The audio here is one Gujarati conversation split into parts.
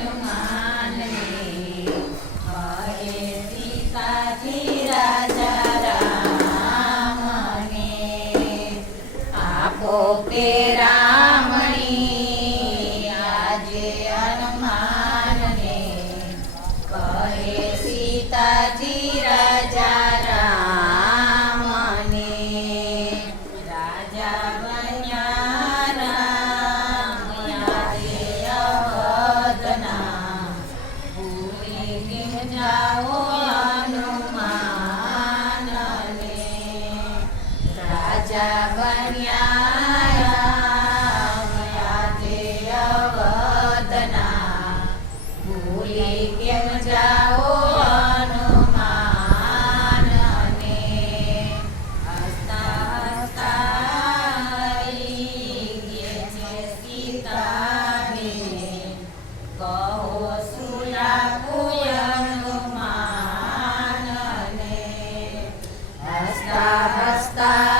હનુમાનને કહે સીતાજી રાજા રામને આપો કે રામણી આજે હનુમાનને કહે સીતાજી રાજા રામને રાજા બન્યા રામ આજે અવધના ભૂલી કેમ જાઓ હનુમાનને રાજા બન્યા રામ આજે અવધના ભૂલી કેમ જાઓ હનુમાનને હસતા હસતા ગે છે સીતાબેન કહો સુલાપુય હનુમાનને હસતા હસતા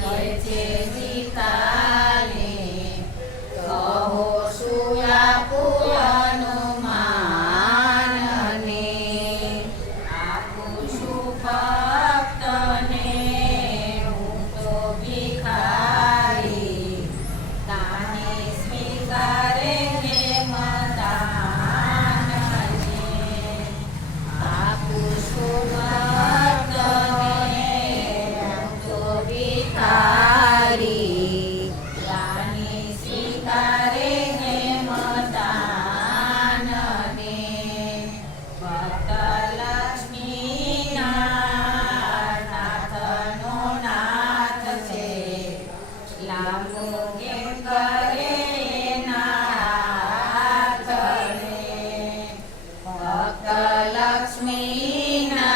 કહે છે સીતાબેન કહો સુલાપુય હનુમાનને આપું છું ભક્તને હું તો ભિખારી તાને સ્વીકારે હે મદાનને આપું છું ભક્તને હું તો ભિખારી તાને સ્વીકારે હે મદાનને ભક્ત લક્ષ્મીના નાથનો નાથ છે લાંબો કેમ કરે નાથને ભક્ત લક્ષ્મીના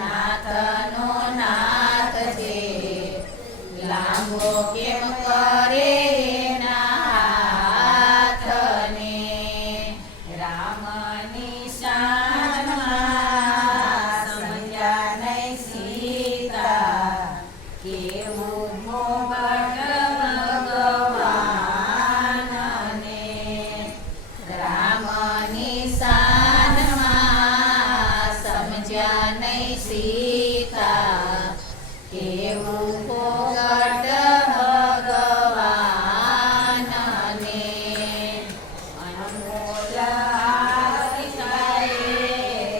નાથનો નાથ છે લાંબો કેમ કરે નાથને રામની શાનમાં સમજ્યા નહીં સીતા કેવું મોગટ ભગવાનને રામની શાનમાં સમજ્યા નહીં સીતા કેવું મોગટ ભગવાનને અનમોલ સીતાએ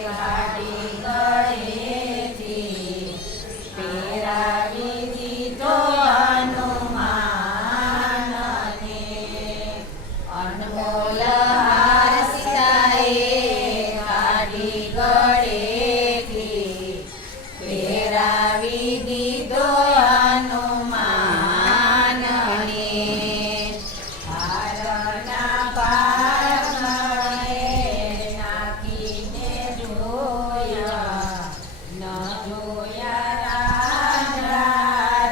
કાઢી ગળેથી પહેરાવી દીધો હનુમાનને અનમોલ સીતાએ કાઢી ગળેથી પહેરાવી દીધો હનુમાનને હારના પારણે નાખીને જોયા ન જોયા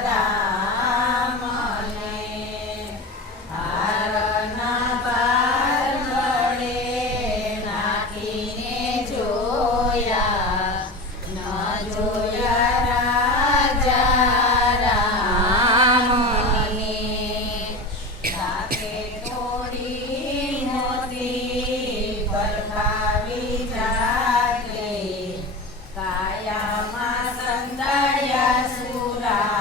રામને હારના પારણે નાખીને જોયા ન જોયા રાજા રામને સાથે થોડી મોતી પરખાવી જાગે કાયામાં સંતાડ્યા સુરામને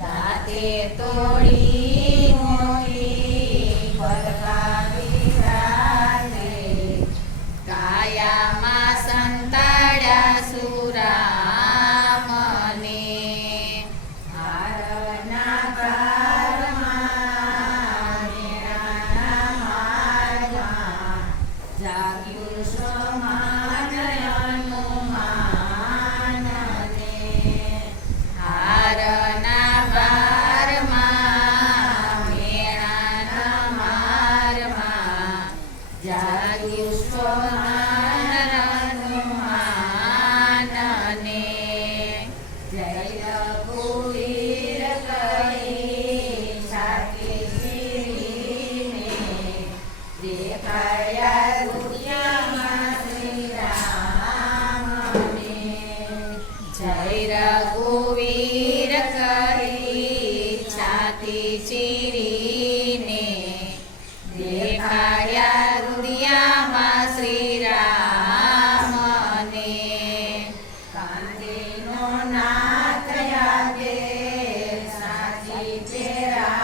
દાતે તોડી મોતી પરખાવી જાગે કાયામાં સંતાડ્યા સુરામને હારના કારમાં ચીરીને દેખાડ્યા રુદિયામાં શ્રી રામને કાંતિનો નાથ આગે સાચી પેરા